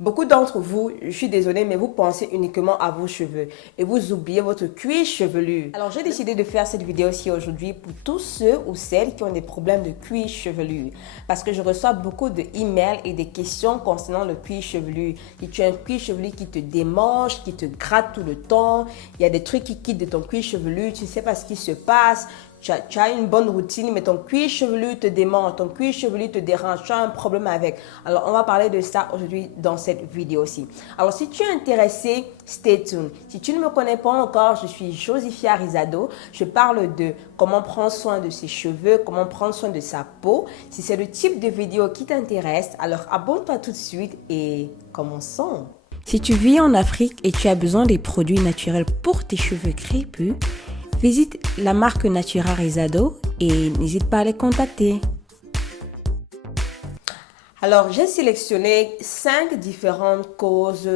Beaucoup d'entre vous, je suis désolée, mais vous pensez uniquement à vos cheveux et vous oubliez votre cuir chevelu. Alors, j'ai décidé de faire cette vidéo-ci aujourd'hui pour tous ceux ou celles qui ont des problèmes de cuir chevelu. Parce que je reçois beaucoup de emails et des questions concernant le cuir chevelu. Si tu as un cuir chevelu qui te démange, qui te gratte tout le temps, il y a des trucs qui quittent de ton cuir chevelu, tu ne sais pas ce qui se passe. Tu as une bonne routine, mais ton cuir chevelu te démange, ton cuir chevelu te dérange, tu as un problème avec. Alors, on va parler de ça aujourd'hui dans cette vidéo-ci. Alors, si tu es intéressé, stay tuned. Si tu ne me connais pas encore, je suis Josifia Rizado. Je parle de comment prendre soin de ses cheveux, comment prendre soin de sa peau. Si c'est le type de vidéo qui t'intéresse, alors abonne-toi tout de suite et commençons. Si tu vis en Afrique et tu as besoin des produits naturels pour tes cheveux crépus, visite la marque Natura Rizado et n'hésite pas à les contacter. Alors, j'ai sélectionné 5 différentes causes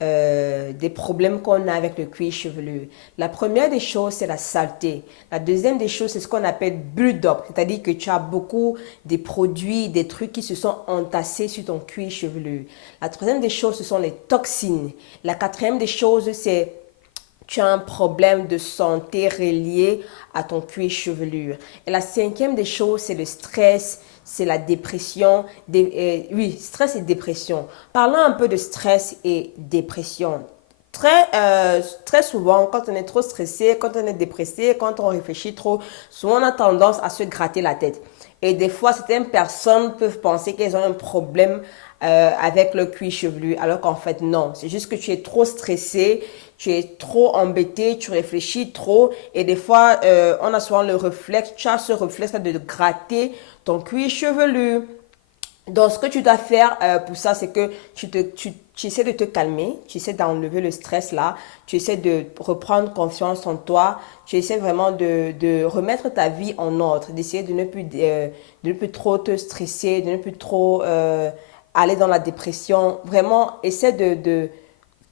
des problèmes qu'on a avec le cuir chevelu. La première des choses, c'est la saleté. La deuxième des choses, c'est ce qu'on appelle build-up, c'est-à-dire que tu as beaucoup de produits, des trucs qui se sont entassés sur ton cuir chevelu. La troisième des choses, ce sont les toxines. La quatrième des choses, c'est tu as un problème de santé relié à ton cuir chevelu. Et la cinquième des choses, c'est le stress, c'est la dépression. Oui, stress et dépression. Parlons un peu de stress et dépression. Très souvent, quand on est trop stressé, quand on est dépressé, quand on réfléchit trop, souvent on a tendance à se gratter la tête. Et des fois, certaines personnes peuvent penser qu'elles ont un problème avec le cuir chevelu, alors qu'en fait, non. C'est juste que tu es trop stressé, tu es trop embêté, tu réfléchis trop. Et des fois, on a souvent le réflexe, tu as ce réflexe de gratter ton cuir chevelu. Donc, ce que tu dois faire pour ça, c'est que tu essaies de te calmer, tu essaies d'enlever le stress là, tu essaies de reprendre confiance en toi, tu essaies vraiment de remettre ta vie en ordre, d'essayer de ne plus trop te stresser, de ne plus trop aller dans la dépression. Vraiment, essaie de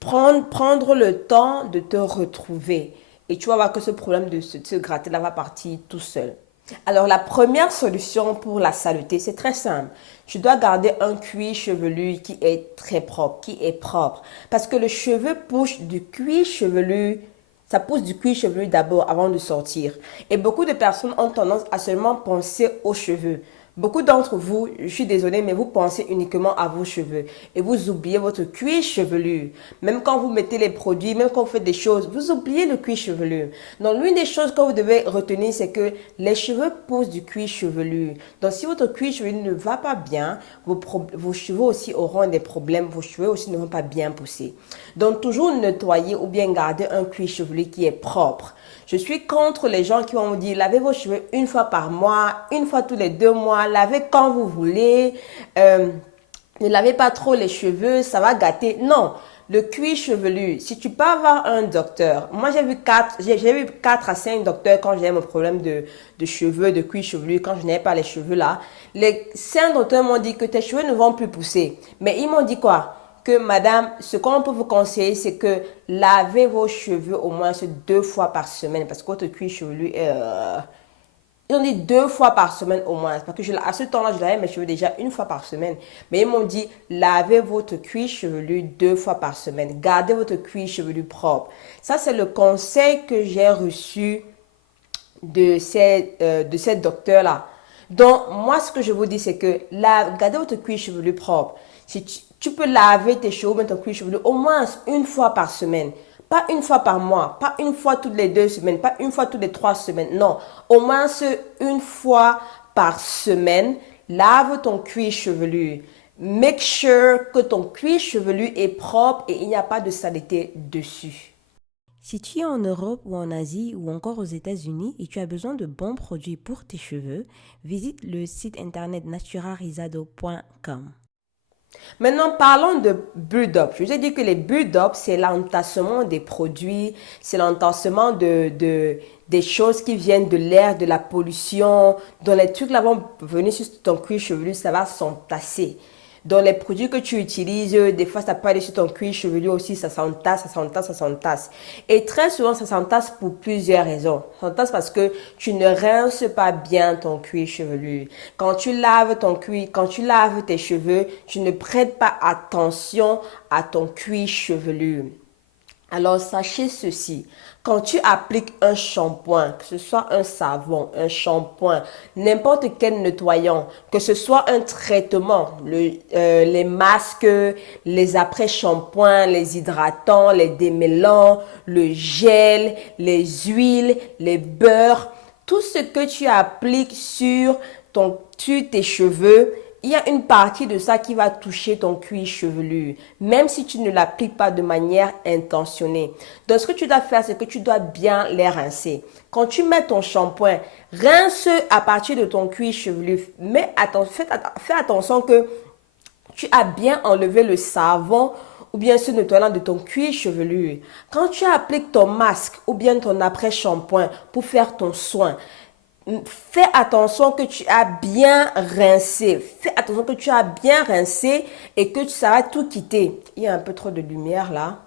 prendre le temps de te retrouver. Et tu vas voir que ce problème de se gratter là va partir tout seul. Alors, la première solution pour la saleté, c'est très simple. Tu dois garder un cuir chevelu qui est très propre, qui est propre. Parce que le cheveu pousse du cuir chevelu, ça pousse du cuir chevelu d'abord avant de sortir. Et beaucoup de personnes ont tendance à seulement penser aux cheveux. Beaucoup d'entre vous, je suis désolée, mais vous pensez uniquement à vos cheveux et vous oubliez votre cuir chevelu. Même quand vous mettez les produits, même quand vous faites des choses, vous oubliez le cuir chevelu. Donc, l'une des choses que vous devez retenir, c'est que les cheveux poussent du cuir chevelu. Donc, si votre cuir chevelu ne va pas bien, vos cheveux aussi auront des problèmes, vos cheveux aussi ne vont pas bien pousser. Donc, toujours nettoyer ou bien garder un cuir chevelu qui est propre. Je suis contre les gens qui vont vous dire, lavez vos cheveux une fois par mois, une fois tous les 2 mois, lavez quand vous voulez, ne lavez pas trop les cheveux, ça va gâter. Non, le cuir chevelu, si tu peux avoir un docteur, moi j'ai vu 4 à 5 docteurs quand j'avais mon problème de cheveux, de cuir chevelu, quand je n'avais pas les cheveux là. Les 5 docteurs m'ont dit que tes cheveux ne vont plus pousser. Mais ils m'ont dit quoi? Que madame, ce qu'on peut vous conseiller, c'est que lavez vos cheveux au moins 2 fois par semaine parce que votre cuir chevelu est... Ils ont dit 2 fois par semaine au moins. Parce que à ce temps-là, je lavais mes cheveux déjà une fois par semaine. Mais ils m'ont dit, lavez votre cuir chevelu 2 fois par semaine. Gardez votre cuir chevelu propre. Ça, c'est le conseil que j'ai reçu de ces docteurs-là. Donc, moi, ce que je vous dis, c'est que gardez votre cuir chevelu propre. Si tu peux laver tes cheveux, mettre ton cuir chevelu au moins une fois par semaine. Pas une fois par mois, pas une fois toutes les 2 semaines, pas une fois toutes les 3 semaines. Non, au moins une fois par semaine, lave ton cuir chevelu. Make sure que ton cuir chevelu est propre et il n'y a pas de saleté dessus. Si tu es en Europe ou en Asie ou encore aux États-Unis et tu as besoin de bons produits pour tes cheveux, visite le site internet naturarizado.com. Maintenant, parlons de build-up. Je vous ai dit que les build-up, c'est l'entassement des produits, c'est l'entassement des choses qui viennent de l'air, de la pollution. Dans les trucs là vont venir sur ton cuir chevelu, ça va s'entasser. Dans les produits que tu utilises, des fois ça peut aller sur ton cuir chevelu aussi, ça s'entasse, ça s'entasse, ça s'entasse. Et très souvent, ça s'entasse pour plusieurs raisons. Ça s'entasse parce que tu ne rinces pas bien ton cuir chevelu. Quand tu laves ton cuir, quand tu laves tes cheveux, tu ne prêtes pas attention à ton cuir chevelu. Alors, sachez ceci, quand tu appliques un shampoing, que ce soit un savon, un shampoing, n'importe quel nettoyant, que ce soit un traitement, les masques, les après-shampoings, les hydratants, les démêlants, le gel, les huiles, les beurres, tout ce que tu appliques sur tes cheveux, il y a une partie de ça qui va toucher ton cuir chevelu, même si tu ne l'appliques pas de manière intentionnée. Donc, ce que tu dois faire, c'est que tu dois bien les rincer. Quand tu mets ton shampoing, rince à partir de ton cuir chevelu. Fais attention que tu as bien enlevé le savon ou bien ce nettoyant de ton cuir chevelu. Quand tu appliques ton masque ou bien ton après-shampoing pour faire ton soin, fais attention que tu as bien rincé. Fais attention que tu as bien rincé et que ça va tout quitter. Il y a un peu trop de lumière là.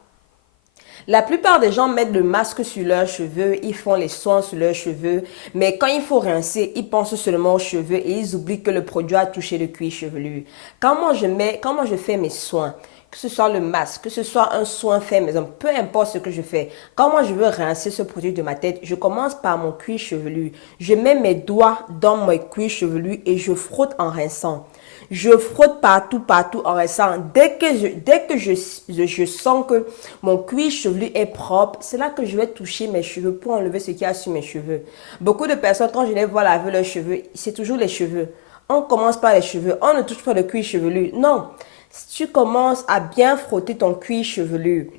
La plupart des gens mettent le masque sur leurs cheveux, ils font les soins sur leurs cheveux, mais quand il faut rincer, ils pensent seulement aux cheveux et ils oublient que le produit a touché le cuir chevelu. Quand moi je fais mes soins, que ce soit le masque, que ce soit un soin fait maison, peu importe ce que je fais. Quand moi je veux rincer ce produit de ma tête, je commence par mon cuir chevelu. Je mets mes doigts dans mon cuir chevelu et je frotte en rinçant. Je frotte partout, partout en restant. Dès que je sens que mon cuir chevelu est propre, c'est là que je vais toucher mes cheveux pour enlever ce qu'il y a sur mes cheveux. Beaucoup de personnes, quand je les vois laver leurs cheveux, c'est toujours les cheveux. On commence par les cheveux, on ne touche pas le cuir chevelu. Non, si tu commences à bien frotter ton cuir chevelu,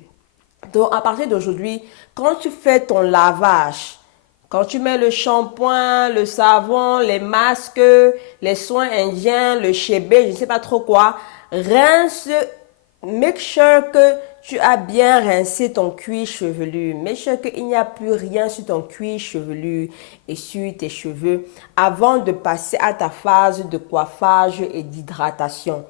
donc à partir d'aujourd'hui, quand tu fais ton lavage, quand tu mets le shampoing, le savon, les masques, les soins indiens, le chébé, je ne sais pas trop quoi, rince, make sure que tu as bien rincé ton cuir chevelu. Make sure qu'il n'y a plus rien sur ton cuir chevelu et sur tes cheveux avant de passer à ta phase de coiffage et d'hydratation.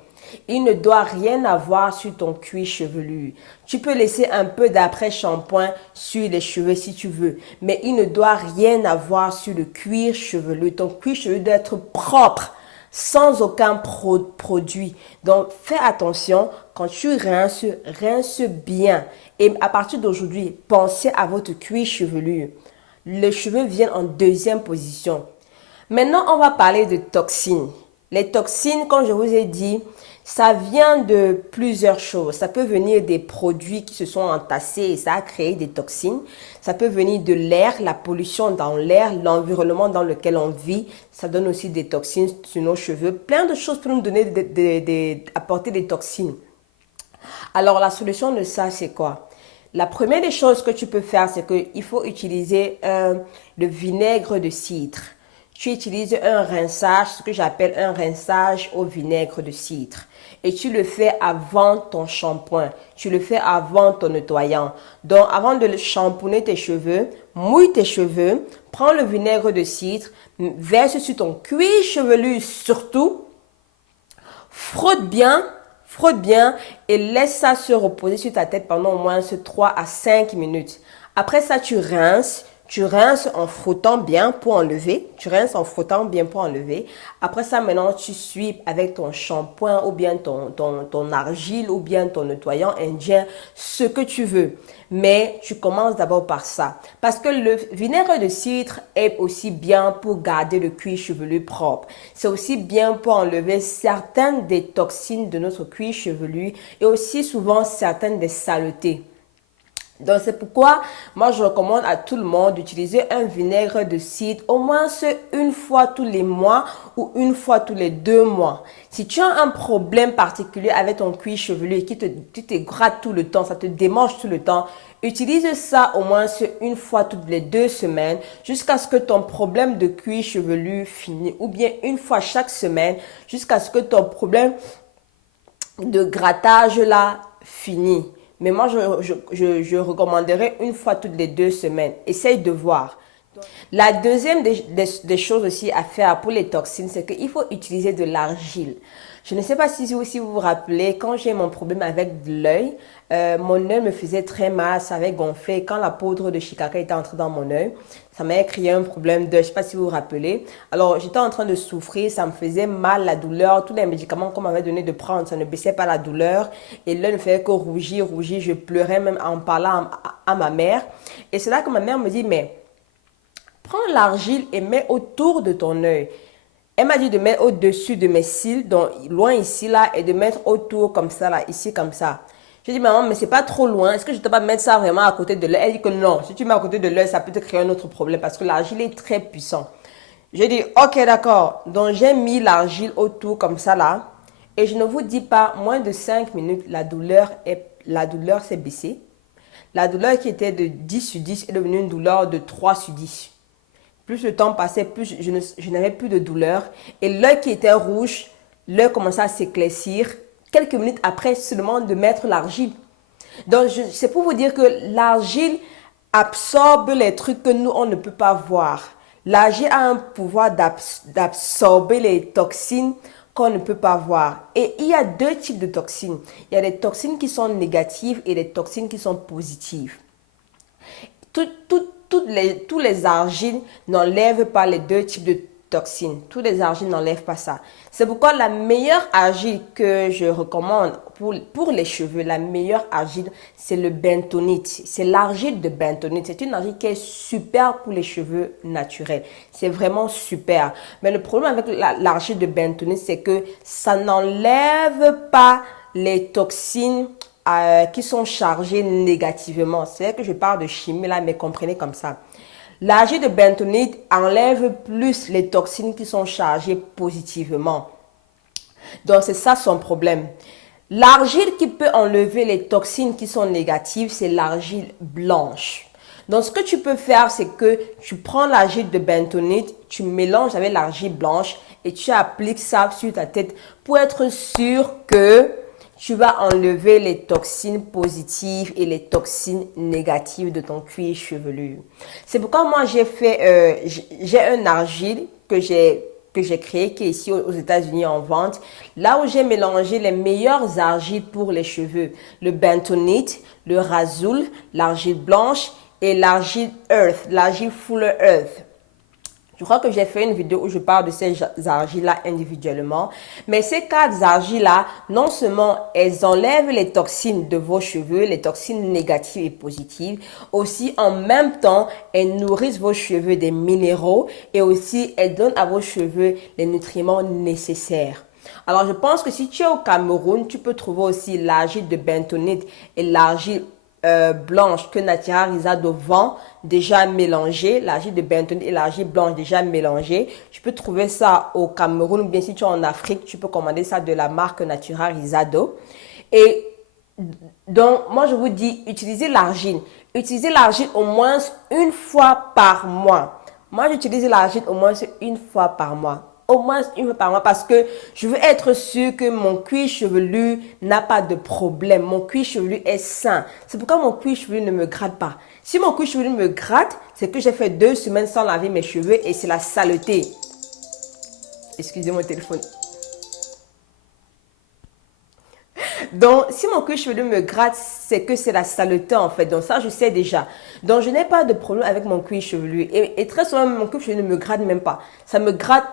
Il ne doit rien avoir sur ton cuir chevelu. Tu peux laisser un peu d'après-shampoing sur les cheveux si tu veux, mais il ne doit rien avoir sur le cuir chevelu. Ton cuir chevelu doit être propre, sans aucun produit. Donc, fais attention, quand tu rinces, rince bien. Et à partir d'aujourd'hui, pensez à votre cuir chevelu. Les cheveux viennent en deuxième position. Maintenant, on va parler de toxines. Les toxines, comme je vous ai dit, ça vient de plusieurs choses. Ça peut venir des produits qui se sont entassés et ça a créé des toxines. Ça peut venir de l'air, la pollution dans l'air, l'environnement dans lequel on vit. Ça donne aussi des toxines sur nos cheveux. Plein de choses peuvent nous donner, apporter des toxines. Alors, la solution de ça, c'est quoi? La première des choses que tu peux faire, c'est qu'il faut utiliser le vinaigre de cidre. Tu utilises un rinçage, ce que j'appelle un rinçage au vinaigre de cidre. Et tu le fais avant ton shampoing. Tu le fais avant ton nettoyant. Donc, avant de shampooiner tes cheveux, mouille tes cheveux, prends le vinaigre de cidre, verse sur ton cuir chevelu surtout, frotte bien et laisse ça se reposer sur ta tête pendant au moins 3 à 5 minutes. Après ça, tu rinces en frottant bien pour enlever. Après ça, maintenant, tu suis avec ton shampoing ou bien ton argile ou bien ton nettoyant indien, ce que tu veux. Mais tu commences d'abord par ça. Parce que le vinaigre de cidre est aussi bien pour garder le cuir chevelu propre. C'est aussi bien pour enlever certaines des toxines de notre cuir chevelu et aussi souvent certaines des saletés. Donc, c'est pourquoi moi, je recommande à tout le monde d'utiliser un vinaigre de cidre au moins une fois tous les mois ou une fois tous les 2 mois. Si tu as un problème particulier avec ton cuir chevelu et tu te grattes tout le temps, ça te démange tout le temps, utilise ça au moins une fois toutes les 2 semaines jusqu'à ce que ton problème de cuir chevelu finisse ou bien une fois chaque semaine jusqu'à ce que ton problème de grattage là finisse. Mais moi, je recommanderais une fois toutes les 2 semaines. Essaye de voir. La deuxième des choses aussi à faire pour les toxines, c'est qu'il faut utiliser de l'argile. Je ne sais pas si vous vous rappelez, quand j'ai mon problème avec l'œil, mon œil me faisait très mal, ça avait gonflé. Quand la poudre de Shikaka était entrée dans mon œil, ça m'avait créé un problème d'œil. Je ne sais pas si vous vous rappelez. Alors, j'étais en train de souffrir, ça me faisait mal, la douleur. Tous les médicaments qu'on m'avait donné de prendre, ça ne baissait pas la douleur. Et l'œil ne faisait que rougir, rougir. Je pleurais même en parlant à ma mère. Et c'est là que ma mère me dit, mais prends l'argile et mets autour de ton œil. Elle m'a dit de mettre au-dessus de mes cils, donc loin ici, là, et de mettre autour comme ça, là, ici, comme ça. J'ai dit, maman, mais c'est pas trop loin. Est-ce que je ne dois pas mettre ça vraiment à côté de l'œil? Elle dit que non. Si tu mets à côté de l'œil, ça peut te créer un autre problème parce que l'argile est très puissant. J'ai dit, ok, d'accord. Donc, j'ai mis l'argile autour comme ça, là. Et je ne vous dis pas, moins de 5 minutes, la douleur s'est baissée. La douleur qui était de 10 sur 10 est devenue une douleur de 3 sur 10. Plus le temps passait, plus je n'avais plus de douleur. Et l'œil qui était rouge, l'œil commençait à s'éclaircir. Quelques minutes après seulement de mettre l'argile. Donc, c'est pour vous dire que l'argile absorbe les trucs que nous, on ne peut pas voir. L'argile a un pouvoir d'absorber les toxines qu'on ne peut pas voir. Et il y a deux types de toxines. Il y a des toxines qui sont négatives et des toxines qui sont positives. Tous les argiles n'enlèvent pas les deux types de toxines. Tous les argiles n'enlèvent pas ça. C'est pourquoi la meilleure argile que je recommande pour les cheveux, la meilleure argile, c'est le bentonite. C'est l'argile de bentonite. C'est une argile qui est super pour les cheveux naturels. C'est vraiment super. Mais le problème avec l'argile de bentonite, c'est que ça n'enlève pas les toxines qui sont chargés négativement. C'est vrai que je parle de chimie là, mais comprenez comme ça. L'argile de bentonite enlève plus les toxines qui sont chargées positivement. Donc, c'est ça son problème. L'argile qui peut enlever les toxines qui sont négatives, c'est l'argile blanche. Donc, ce que tu peux faire, c'est que tu prends l'argile de bentonite, tu mélanges avec l'argile blanche et tu appliques ça sur ta tête pour être sûr que tu vas enlever les toxines positives et les toxines négatives de ton cuir chevelu. C'est pourquoi moi j'ai un argile que j'ai créé, qui est ici aux États-Unis en vente, là où j'ai mélangé les meilleures argiles pour les cheveux. Le bentonite, le rasoul, l'argile blanche et l'argile earth, l'argile fuller earth. Je crois que j'ai fait une vidéo où je parle de ces argiles-là individuellement. Mais ces quatre argiles-là, non seulement elles enlèvent les toxines de vos cheveux, les toxines négatives et positives, aussi en même temps, elles nourrissent vos cheveux des minéraux et aussi elles donnent à vos cheveux les nutriments nécessaires. Alors, je pense que si tu es au Cameroun, tu peux trouver aussi l'argile de bentonite et l'argile blanche que Natura Rizado vend déjà mélangée, l'argile de bentonite et l'argile blanche déjà mélangée. Tu peux trouver ça au Cameroun ou bien si tu es en Afrique, tu peux commander ça de la marque Natura Rizado. Et donc, moi je vous dis, utilisez l'argile. Utilisez l'argile au moins une fois par mois. Moi, j'utilise l'argile au moins une fois par mois. Au moins une fois par mois parce que je veux être sûr que mon cuir chevelu n'a pas de problème. Mon cuir chevelu est sain. C'est pourquoi mon cuir chevelu ne me gratte pas. Si mon cuir chevelu me gratte, c'est que j'ai fait 2 semaines sans laver mes cheveux et c'est la saleté. Excusez mon téléphone. Donc, si mon cuir chevelu me gratte, c'est que c'est la saleté en fait. Donc ça, je sais déjà. Donc, je n'ai pas de problème avec mon cuir chevelu. Et très souvent, mon cuir chevelu ne me gratte même pas. Ça me gratte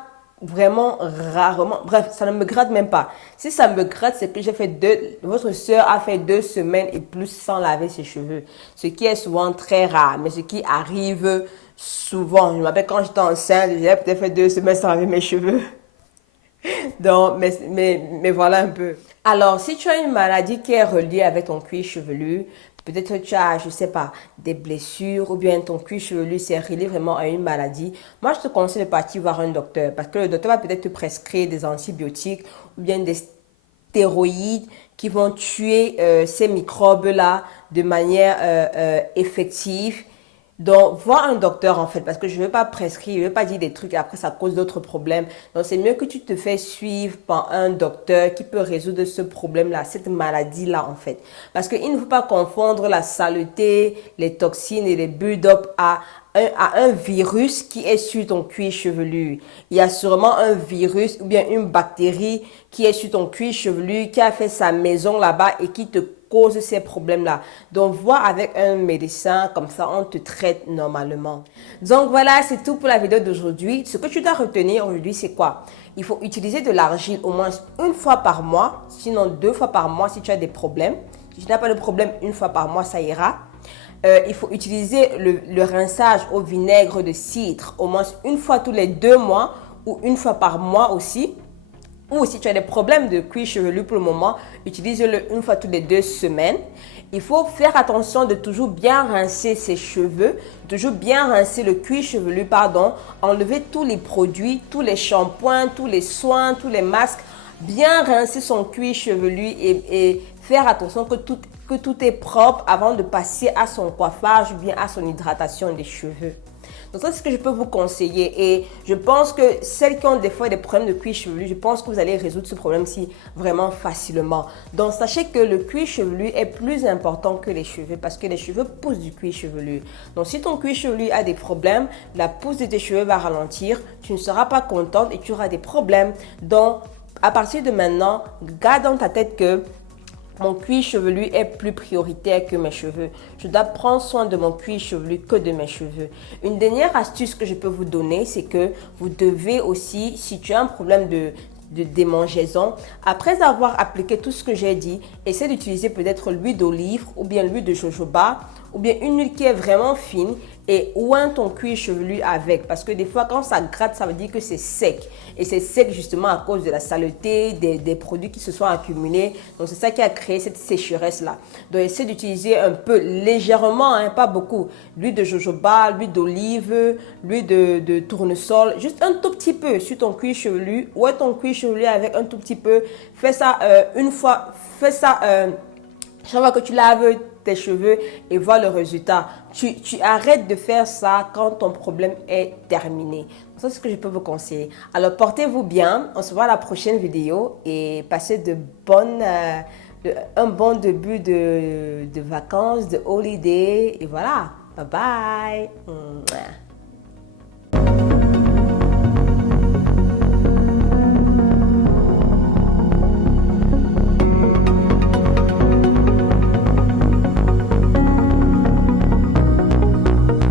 vraiment rarement. Bref, ça ne me gratte même pas. Si ça me gratte, c'est que votre soeur a fait 2 semaines et plus sans laver ses cheveux. Ce qui est souvent très rare, mais ce qui arrive souvent. Je me rappelle quand j'étais enceinte, j'ai peut-être fait 2 semaines sans laver mes cheveux. Donc, mais voilà un peu. Alors, si tu as une maladie qui est reliée avec ton cuir chevelu, peut-être que tu as, je sais pas, des blessures ou bien ton cuir chevelu c'est relié vraiment à une maladie. Moi, je te conseille de partir voir un docteur parce que le docteur va peut-être te prescrire des antibiotiques ou bien des stéroïdes qui vont tuer ces microbes-là de manière effective. Donc, voir un docteur en fait, parce que je ne veux pas prescrire, je ne veux pas dire des trucs et après ça cause d'autres problèmes. Donc, c'est mieux que tu te fais suivre par un docteur qui peut résoudre ce problème-là, cette maladie-là en fait. Parce qu'il ne faut pas confondre la saleté, les toxines et les build-up à un virus qui est sur ton cuir chevelu. Il y a sûrement un virus ou bien une bactérie qui est sur ton cuir chevelu, qui a fait sa maison là-bas et qui te cause ces problèmes-là. Donc, vois avec un médecin, comme ça, on te traite normalement. Donc, voilà, c'est tout pour la vidéo d'aujourd'hui. Ce que tu dois retenir aujourd'hui, c'est quoi? Il faut utiliser de l'argile au moins une fois par mois, sinon 2 fois par mois si tu as des problèmes. Si tu n'as pas de problème, une fois par mois, ça ira. Il faut utiliser le rinçage au vinaigre de cidre au moins une fois tous les 2 mois ou une fois par mois aussi. Ou si tu as des problèmes de cuir chevelu pour le moment, utilise-le une fois toutes les 2 semaines. Il faut faire attention de toujours bien rincer ses cheveux, toujours bien rincer le cuir chevelu, pardon, enlever tous les produits, tous les shampoings, tous les soins, tous les masques, bien rincer son cuir chevelu et faire attention que tout est propre avant de passer à son coiffage ou bien à son hydratation des cheveux. Donc ça, c'est ce que je peux vous conseiller et je pense que celles qui ont des fois des problèmes de cuir chevelu, je pense que vous allez résoudre ce problème-ci vraiment facilement. Donc sachez que le cuir chevelu est plus important que les cheveux parce que les cheveux poussent du cuir chevelu. Donc si ton cuir chevelu a des problèmes, la pousse de tes cheveux va ralentir, tu ne seras pas contente et tu auras des problèmes. Donc à partir de maintenant, garde dans ta tête que mon cuir chevelu est plus prioritaire que mes cheveux. Je dois prendre soin de mon cuir chevelu que de mes cheveux. Une dernière astuce que je peux vous donner, c'est que vous devez aussi, si tu as un problème de démangeaison, après avoir appliqué tout ce que j'ai dit, essaie d'utiliser peut-être l'huile d'olive ou bien l'huile de jojoba ou bien une huile qui est vraiment fine et oint ton cuir chevelu avec, parce que des fois quand ça gratte, ça veut dire que c'est sec et c'est sec justement à cause de la saleté des produits qui se sont accumulés. Donc c'est ça qui a créé cette sécheresse là. Donc essaie d'utiliser un peu légèrement, hein, pas beaucoup, l'huile de jojoba, l'huile d'olive, l'huile de tournesol, juste un tout petit peu sur ton cuir chevelu, oint ton cuir chevelu avec un tout petit peu. Fais ça une fois, fais ça chaque fois que tu laves tes cheveux et vois le résultat. Tu arrêtes de faire ça quand ton problème est terminé. Ça, c'est ce que je peux vous conseiller. Alors, portez-vous bien. On se voit à la prochaine vidéo et passez un bon début de vacances, de holiday. Et voilà. Bye bye.